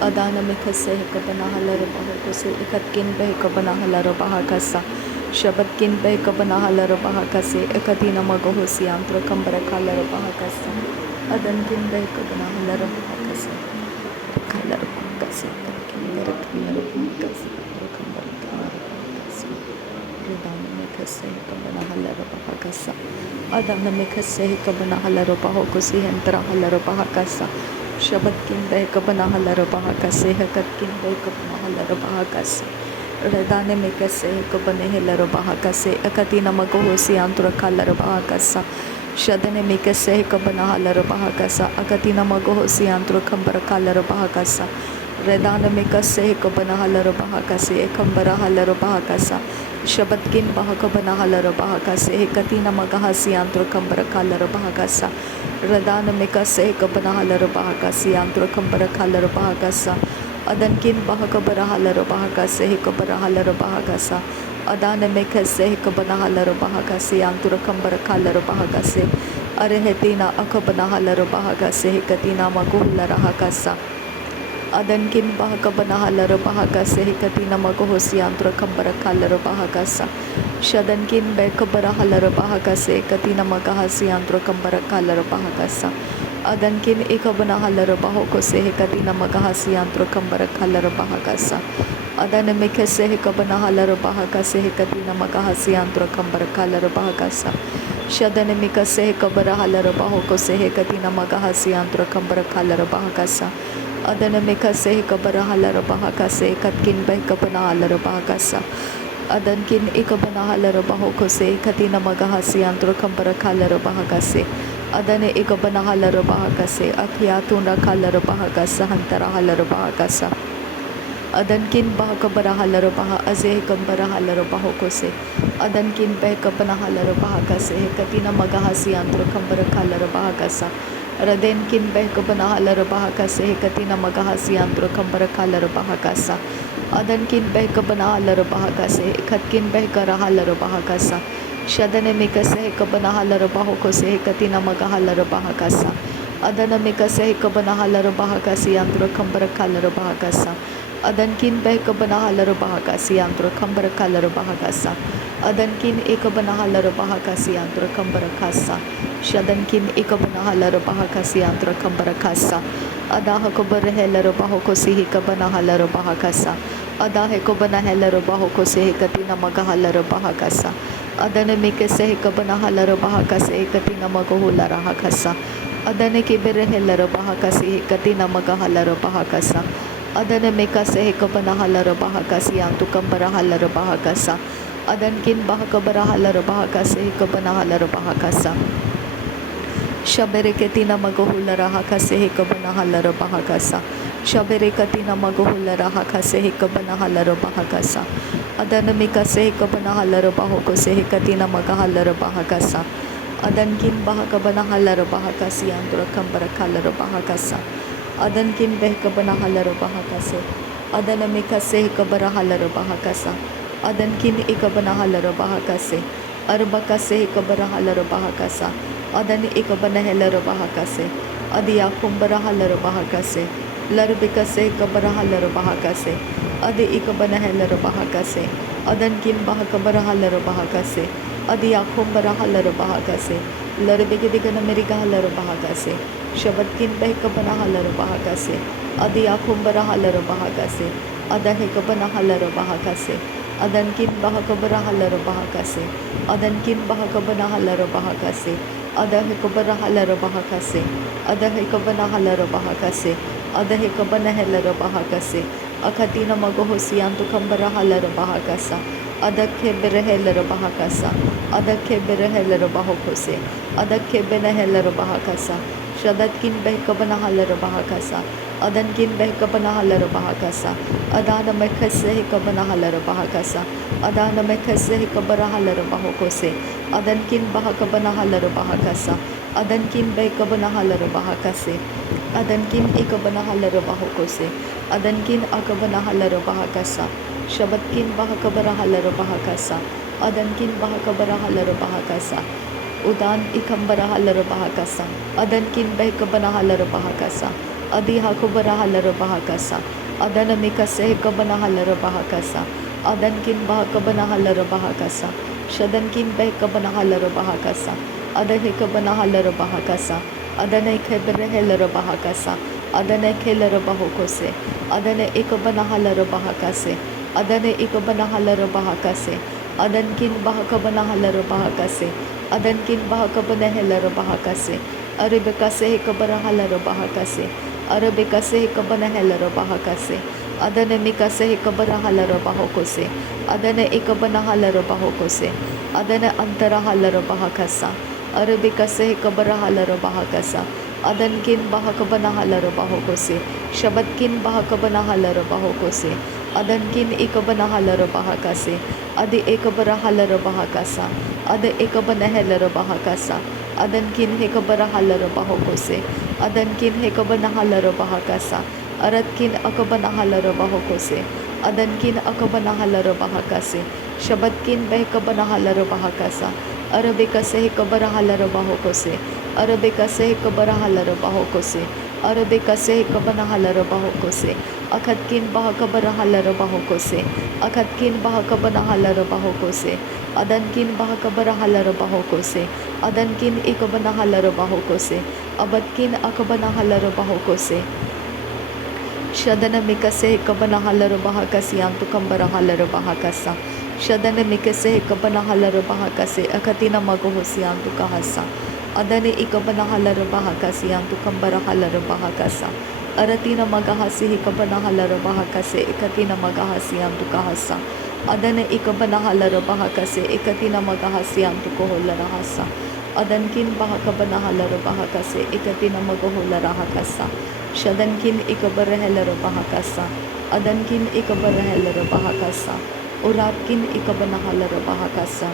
Adana mikase kabana halar bahakase ekatkin be kabana halar bahakasa shabatkin be kabana halar bahakase ekatina magohosi antra kambara kalar bahakasa adankin be kabana halar bahakase kalar bahakase ekatin berak halar bahakase kambara kalar bahakase redana mikase kabana halar bahakasa adana mikase kabana halar bahakase antra halar bahakasa Shabbatkin Bekabana Halara Bahakase, Hakatkin Bekabana Halara Bahakase, Redane Mikase, Kabane Hilara Bahakase, Akatina Magohosi Antura Kalara Bahakasa, Shadane Mikase, Kabana Halara Bahakasa, Akatina Magohosi Antura Kambara Kalara Bahakasa, Redana Mikase, Kabana Halara Bahakase, Kambara Halara Bahakasa, Shabbatkin Bahakabana Halara Bahakase, Katina Magahasi Antura Kambara Kalara Bahakasa, Radana Mikase Kabana Halara Bahakasi Antra Kambara Kalara Bahakasa Adankin Bahakabara Halara Bahakase Hikabara Halara Bahakasa Adana Mikase Kabana Halara Bahakasi Antra Kambara Kalara Bahakase Arehetina Akabana Halara Bahakase Hikatina Maguhlara Hakasa Adankin Bahakabana Halara Bahakase Hikatina Magohosi Antra Kambara Kalara Bahakasa Shadankin Bekabara Halara Bahakase Katina Magahasi Andro Kambara Kalara Bahakasa Adankin Ikabana Halara Bahokose Katina Magahasi Andro Kambara Kalara Bahakasa Adana Mikase Hikabana Halara Bahakase Katina Magahasi Andro Kambara Kalara Bahakasa Shadana Mikase Hikabara Halara Bahokose Katina Magahasi Andro Kambara Kalara Bahakasa Adana Mikase Hikabara Halara Bahakase Katkin Bekabana Halara Bahakasa Adankin Ikabana Halara Bahokose Katina Magahasi Andro Kambara Kalara Bahakase Adane Ikabana Halara Bahakase Akhiatuna Kalara Bahakasa Hantara Halara Bahakasa Adankin Bahakabara Halara Baha Azeh Kambara Halara Bahokose Adankin Bekabana Halara Bahakase Katina Magahasi Andro Kambara Kalara Bahakasa Radenkin Bekabana Halara Bahakase Katina Magahasi Andro Kambara Kalara Bahakasa Adankin Bekabana Halara Bahakase Katkin Bekara Halara Bahakasa Shadane Mikase Kabana Halara Bahokose Katina Magahalara Bahakasa Adana Mikase Kabana Halara Bahakasi Andro Kambara Kalara Bahakasa Adankin Bekabana Halara Bahakasi Andro Kambara Kalara Bahakasa Adankin Ikabana Halara Bahakasi Andro Kambara Kasa Shadankin Ikabana Halara Bahakasi Andro Kambara Kasa Adaha Kabara Helara Bahokosi Hikabana Halara Bahakasa Adahe Kabana Helara Bahokose Katina Magahalara Bahakasa Adana Mikase Kabana Halara Bahakase Katina Magahulara Hakasa Adana Kibere Helara Bahakasi Katina Magahalara Bahakasa Adana Mikase Kabana Halara Bahakasi Antu Kambara Halara Bahakasa Adankin Bahakabara Halara Bahakase Kabana Halara Bahakasa Shabere Katina Magohulara Hakase Kabana Halara Bahakasa Shabere Katina Magohulara Hakase Kabana Halara Bahakasa Adana Mikase Kabana Halara Bahokose Katina Magahalara Bahakasa Adankin Bahakabana Halara Bahakasi Andra Kambara Kalara Bahakasa Adankin Behkabana Halara Bahakase Adana Mikase Kabara Halara Bahakasa Adankin Ikabana Halara Bahakase Arbakase Kabara Halara Bahakasa Adan Ikabana Halara Bahakase Adia Kumbara Halara Bahakase Larbikase Kabara Halara Bahakase Adi Ikabana Halara Bahakase Adankin Bahakabara Halara Bahakase Adia Kumbara Halara Bahakase Larbikidikana Amerika Halara Bahakase Shabatkin Behkabana Halara Bahakase Adia Kumbara Halara Bahakase Adahekabana Halara Bahakase Adankin Bahakabara Halara Bahakase Adankin Bahakabana Halara Bahakase Adahekabara Halara Bahakase Adahekabana Halara Bahakase Adahekabana Halara Bahakase Akatina Magohosi Antu Kambara Halara Bahakasa Adakhe Berehelara Bahakasa Adakhe Berehelara Bahokose Adakhe Benehelara Bahakasa Shadatkin Behkabana Halara Bahakasa Adankin Behkabana Halara Bahakasa Adana Mekase Kabana Halara Bahakasa Adana Mekase Kabara Halara Bahokose Adankin Bahakabana Halara Bahakasa Adankin Behkabana Halara Bahakase Adankin Ikabana Halara Bahokose Adankin Akabana Halara Bahakasa Shabatkin Bahakabara Halara Bahakasa Adankin Bahakabara Halara Bahakasa Udan Ikambara Halara Bahakasa Adankin Behkabana Halara Bahakasa Adi hakubara halaro bahakasa. Adana mikase hekabana halaro bahakasa. Adankin bahakabana halaro bahakasa. Shadankin behekabana halaro bahakasa. Adahekabana halaro bahakasa. Adana ikebere helaro bahakasa. Adana kelaro bahokose. Adana ikabana halaro bahakase. Adana ikabana halaro bahakase. Adankin bahakabana halaro bahakase. Adankin bahakabana helaro bahakase. Arabikase hekabara halaro bahakase. Arabikase hekabana helaro bahakase. Adana mikase hekabara halaro bahokose. Adana ikabana halaro bahokose. Adana antara halaro bahakasa. Arabikase hekabara halaro bahakasa. Adankin bahakabana halaro bahokose. Shabadkin bahakabana halaro bahokose. Adankin ikabana halaro bahakase. Adi ekabara halaro bahakasa. Ada ekabana helaro bahakasa. Adankin hekabara halaro bahokose. Adankin hekabana halaro bahakasa. Aratkin akabana halaro bahokose. Adankin akabana halaro bahakase. Shabadkin behekabana halaro bahakasa. Arabikase hekabara halaro bahokose. Arabikase hekabara halaro bahokose. Arabikase hekabana halaro bahokose. Akatkin bahakabara halaro bahokose. Akatkin bahakabana halaro bahokose. Adankin bahakabara halaro bahokose. Adankin ikabana halaro bahokose. Abadkin akabana halaro bahokose. Shadana mikase hekabana halaro bahakasi antu kambara halaro bahakasa. Shadana mikase hekabana halaro bahakase. Akatina magohosi antu kahasa. Adane ikabana halaro bahakasi antu kambara halaro bahakasa. Aratina magahasi hikabana halaro bahakase. Ekatina magahasi antu kahasa. Adane ikabana halaro bahakase. Ekatina magahasi antu kohola rahasa. Adankin bahakabana halaro bahakase. Ekatina magohola rahakasa. Shadankin ikabara helaro bahakasa. Adankin ikabara helaro bahakasa. Uratkin ikabana halaro bahakasa.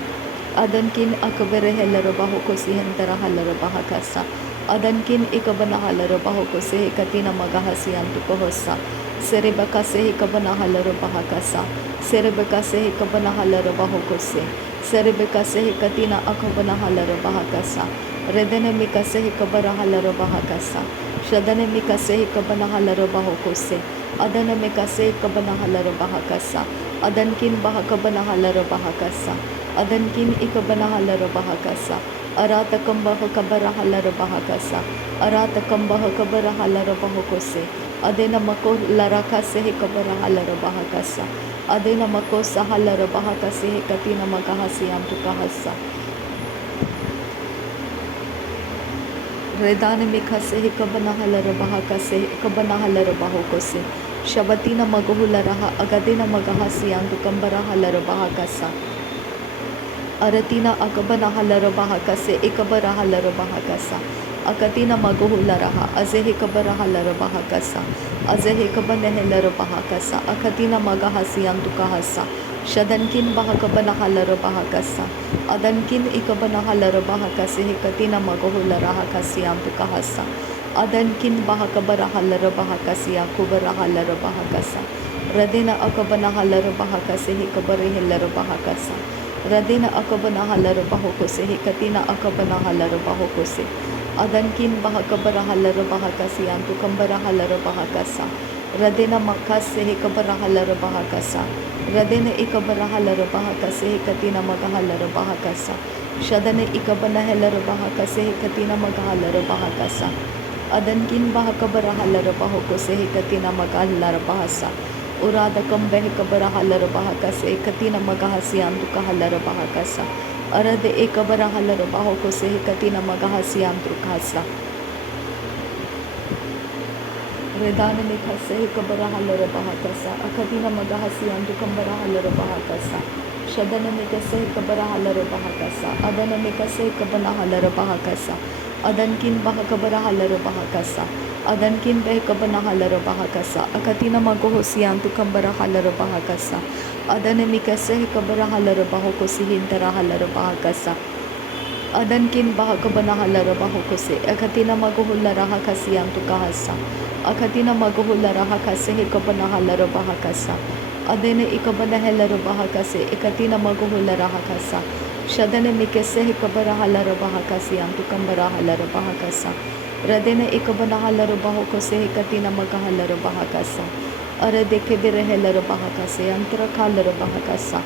Adankin akabere helaro bahokosi hentara halaro bahakasa. Adankin ikabana halaro bahokose hekatina magahasi antu kohosa. Serebakase hekabana halaro bahakasa. Serebakase hekabana halaro bahokose. Serebakase hekatina akabana halaro bahakasa. Redene mikase hekabara halaro bahakasa. Shadane mikase hekabana halaro bahokose. Adana mikase hekabana halaro bahakasa. Adankin bahakabana halaro bahakasa. Adankin ikabana halaro bahakasa. Aratakam bahakabara halaro bahakasa. Aratakam bahakabara halaro bahokose. Adena mako larakase hekabara halaro bahakasa. Adena mako sahalaro bahakase hekatina magahasi amtukahasa. Redane mikase hekabana halaro bahakase. Hekabana halaro bahokose. Shabatina magohula raha. Agadena magahasi amtukambara halaro bahakasa. Aratina akabana halaro bahakase. Ekabara halaro bahakasa. Akatina magohula raha. Azehe kabara halaro bahakasa. Azehe kabana helaro bahakasa. Akatina magahasi antukahasa. Shadankin bahakabana halaro bahakasa. Adankin ikabana halaro bahakase. Hekatina magohula raha kasi antukahasa. Adankin bahakabara halaro bahakasi akubara halaro bahakasa. Radina akabana halaro bahakase. Hekabari helaro bahakasa. Radina akabana halaro bahokose. Hekatina akabana halaro bahokose. Adankin bahakabara halaro bahakasi antu kambara halaro bahakasa. Radina makase hekabara halaro bahakasa. Radina ikabara halaro bahakase. Hekatina magahalaro bahakasa. Shadane ikabana helaro bahakase. Hekatina magahalaro bahakasa. Adankin bahakabara halaro bahokose. Hekatina magahalaro bahasa. Uradakam behekabara halaro bahakase. Hekatina magahasi antu kahalaro bahakasa. Arade ekabara halaro bahokose. Hekatina magahasi antu kahasa. Redane mikase hekabara halaro bahakasa. Akatina magahasi antu kambara halaro bahakasa. Shadana mikase hekabara halaro bahakasa. Adana mikase hekabana halaro bahakasa. Adankin bahakabara halaro bahakasa. Adankin behekabana halaro bahakasa. Akatina magohosi antu kambara halaro bahakasa. Adana mikase hekabara halaro bahokosi hintara halaro bahakasa. Adankin bahakabana halaro bahokose. Akatina magohula raha kasi antu kahasa. Akatina magohula raha kasi hekabana halaro bahakasa. Adene ikabana helaro bahakase. Ekatina magohula raha kasa. Shadane mikase hekabara halaro bahakasi antu kambara halaro bahakasa. Radene ikabana halaro bahoko se hekatina magahalaro bahakasa. Are deke berehelaro bahakase antra kalaro bahakasa.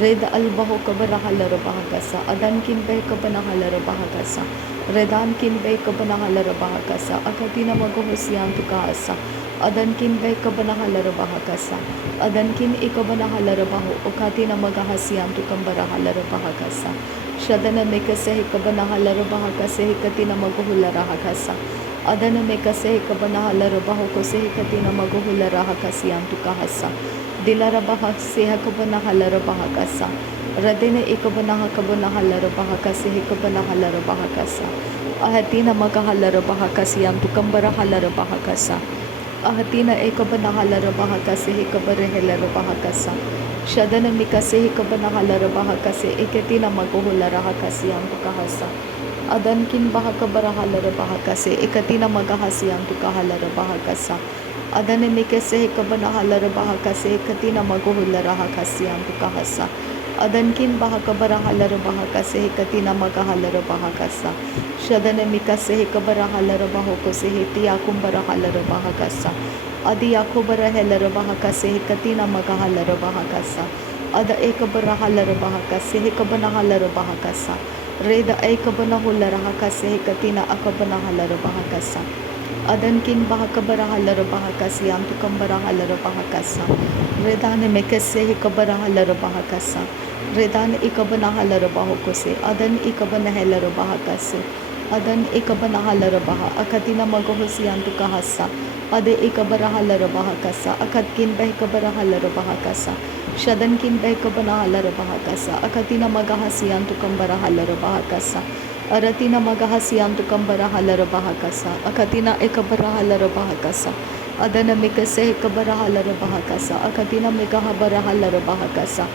Reda albaho kabara halaro bahakasa. Adankin be kabana halaro bahakasa. Redankin be kabana halaro bahakasa. Akatina magohosian tukasa. Adankin be kabana halaro bahakasa. Adankin ikabana halaro baho. Okatina magahasian tukambara halaro bahakasa. Shadana mekase hikabana halaro bahakase hikatina magohula rahakasa. Adana mekase hikabana halaro bahokose hikatina magohula rahakasi antukahasa. Dilara bahakase hikabana halaro bahakasa. Radene ikabana hakabana halaro bahakase hikabana halaro bahakasa. Ahatina magahalaro bahakasi antukambara halaro bahakasa. Ahatina ekabana halaro bahakase hikabare helaro bahakasa. Shadana mikase hikabana halaro bahakase eketina magohula rahakasi antukahasa. Adankin bahakabara halaro bahakase ekatina magahasi antukahalaro bahakasa. Adane mikase hikabana halaro bahakase ekatina magohula rahakasi antukahasa. Adankin bahakabara halaro bahakase ekatina magahalaro bahakasa. Shadane mikase hikabara halaro bahokose hetiya kumbara halaro bahakasa. Adi yakubara helaro bahakase hekatina magahalaro bahakasa. Ada ekabara halaro bahakase hekabana halaro bahakasa. Reda ekabana hulla rahakase hekatina akabana halaro bahakasa. Adankin bahakabara halaro bahakasi antukambara halaro bahakasa. Redane mekase hekabara halaro bahakasa. Redane ikabana halaro bahokose. Adan ikabana helaro bahakase. Adan ikabana halaro baha. Akatina magohosi antukahasa. Ade ikabara halaro bahakasa. Akatkin behkabara halaro bahakasa. Shadankin behkabana halaro bahakasa. Akatina magahasi antukambara halaro bahakasa. Aratina magahasi antukambara halaro bahakasa. Akatina ekabara halaro bahakasa. Adana mikase hekabara halaro bahakasa. Akatina megahabara halaro bahakasa.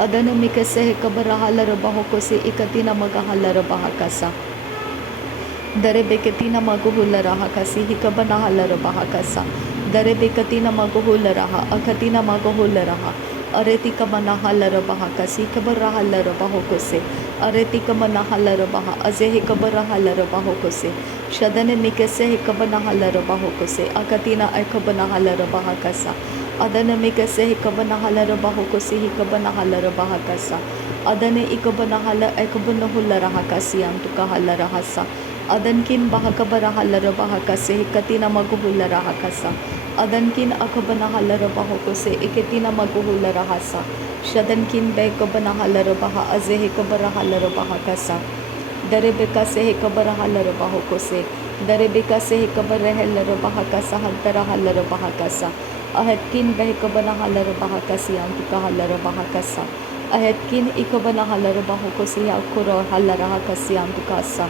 Adana mikase hekabara halaro bahokose. Ikatina magahalaro bahakasa. Dare beketina maguhula raha kasi hikabana halaro bahakasa. Dare beketina maguhula raha akatina maguhula raha. Aretika mana halaro bahakasi kabara halaro bahokose. Aretika mana halaro baha aze hikabara halaro bahokose. Shadane mikase hikabana halaro bahokose. Akatina aikabana halaro bahakasa. Adana mikase hikabana halaro bahokose hikabana halaro bahakasa. Adane ikabana hala aikabana hula raha kasi antuka halara hasa. Adankin bahakabara halaro bahakase hikatina maguhula rahakasa. Adankin akabana halaro bahokose iketina maguhula rahasa. Shadankin bekabana halaro baha aze hikabara halaro bahakasa. Darebeka se hikabara halaro bahokose. Darebeka se hikabara halaro bahakasa hantara halaro bahakasa. Ahatkin behkabana halaro bahakasi antuka halaro bahakasa. Ahatkin ikabana halaro bahokose yakuro halaro hakasi antukasa.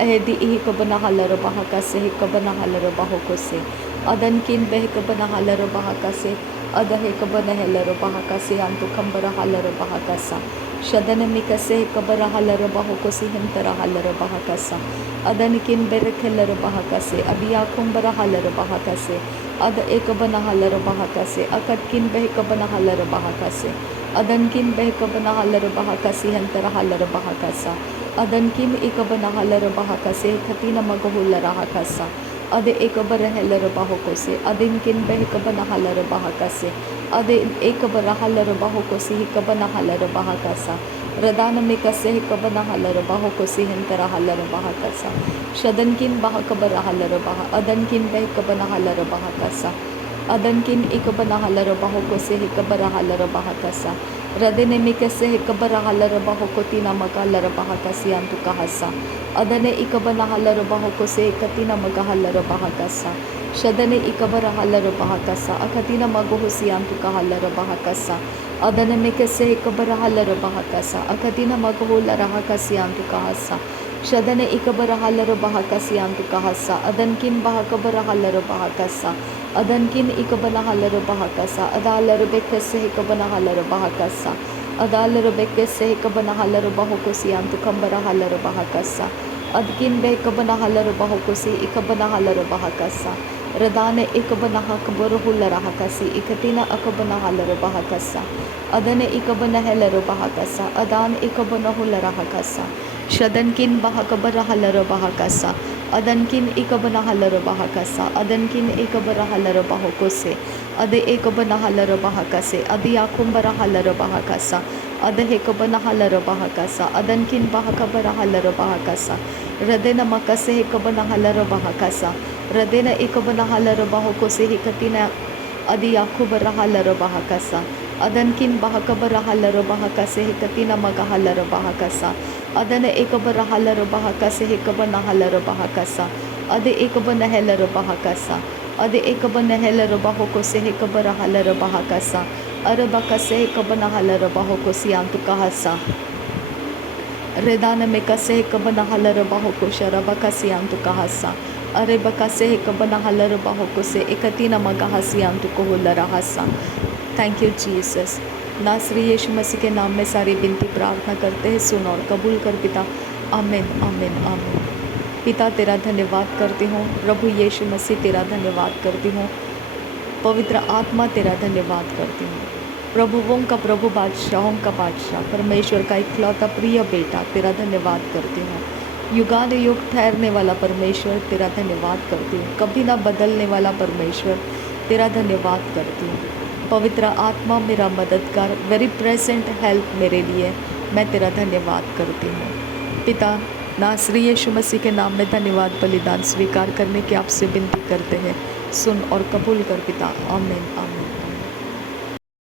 Ahedi ihikabana halaro bahakase hikabana halaro bahokose. Adankin behkabana halaro bahakase. Adahekabana halaro bahakase antukambara halaro bahakasa. Shadana mikase hikabara halaro bahokose hintara halaro bahakasa. Adanikin berekelaro bahakase. Abiyakumbara halaro bahakase. Ada ekabana halaro bahakase. Akatkin behkabana halaro bahakase. Adankin behkabana halaro bahakase hintara halaro bahakasa. Adankin ikabana halaro bahakase katina magohula rahakasa. Ade ekabara halaro bahokose. Adinkin behkabana halaro bahakase. Ade ekabara halaro bahokose hikabana halaro bahakasa. Radana mikase hikabana halaro bahokose hintara halaro bahakasa. Shadankin bahakabara halaro baha. Adankin behkabana halaro bahakasa. Adankin ikabana halaro bahokose hikabara halaro bahakasa. Radene mikase hikabara halaro bahokotina magahalaro bahakasi antukahasa. Adane ikabana halaro bahokose ikatina magahalaro bahakasa. Shadane ikabara halaro bahakasa. Akatina magohosi antukahalaro bahakasa. Adane mikase hikabara halaro bahakasa. Akatina magohola rahakasi antukahasa. Shadane ikabara halaro bahakasi antukahasa. Adankin bahakabara halaro bahakasa. Adankin ikabana halaro bahakasa. Adalaro bekase hikabana halaro bahakasa. Adalaro bekase hikabana halaro bahokosi antukambara halaro bahakasa. Adkin bekabana halaro bahokosi ikabana halaro bahakasa. Radane ikabana hakabaro hulara hakasi ikatina akabana halaro bahakasa. Adane ikabana halaro bahakasa. Adan ikabana hulara hakasa. Shadankin bahakabara halaro bahakasa. अदनकिन एक बना huller बाहकसा अदनकिन एक बरा huller बाहकोसे अद एक बना huller बाहकसे अद याकुम बरा huller बाहकसा अद हेक बना हलर बाहकसा अदनकिन बाहक बरा हलर बाहकसा रदेन मकसे हेक बना हलर बाहकसा रदेन एक बना हलर बाहकोसे हेकतिना अद याकू बरा हलर बाहकसा अदनकिन बाहक बरा हलर बाहकसे हेकतिना मग हलर बाहकसा अदन एक बरा हलर बाहकसे हेक बना हलर बाहकसा अद एक बन हेलर बाहकसा अद एक बन हेलर बाहकोसे हेक बरा हलर बाहकसा अरबकसे हेक बना हलर बाहकोसी आंतु कहसा रेदान में कसे हेक बना हलर बाहकोश रबकसी आंतु कहसा अरे बकसे हेक बना हलर बाहकोसे एकतिना मग हसी आंतु कोहलर हसा। Thank you Jesus. नासरी यीशु मसीह के नाम में सारी विनती प्रार्थना करते हैं, सुन और कबूल कर पिता। आमीन आमीन आमीन। पिता तेरा धन्यवाद करती हूँ, प्रभु यीशु मसीह तेरा धन्यवाद करती हूँ, पवित्र आत्मा तेरा धन्यवाद करती हूँ। प्रभुओं का प्रभु, बादशाहों का बादशाह, परमेश्वर का इकलौता प्रिय बेटा, तेरा धन्यवाद करती हूँ। युगान युग ठहरने वाला परमेश्वर तेरा धन्यवाद करती हूँ, कभी ना बदलने वाला परमेश्वर तेरा धन्यवाद करती हूँ। पवित्र आत्मा मेरा मददगार, वेरी प्रेजेंट हेल्प मेरे लिए, मैं तेरा धन्यवाद करती हूँ। पिता नासरी यीशु मसीह के नाम में धन्यवाद बलिदान स्वीकार करने की आपसे विनती करते हैं, सुन और कबूल कर पिता। आमीन आमीन।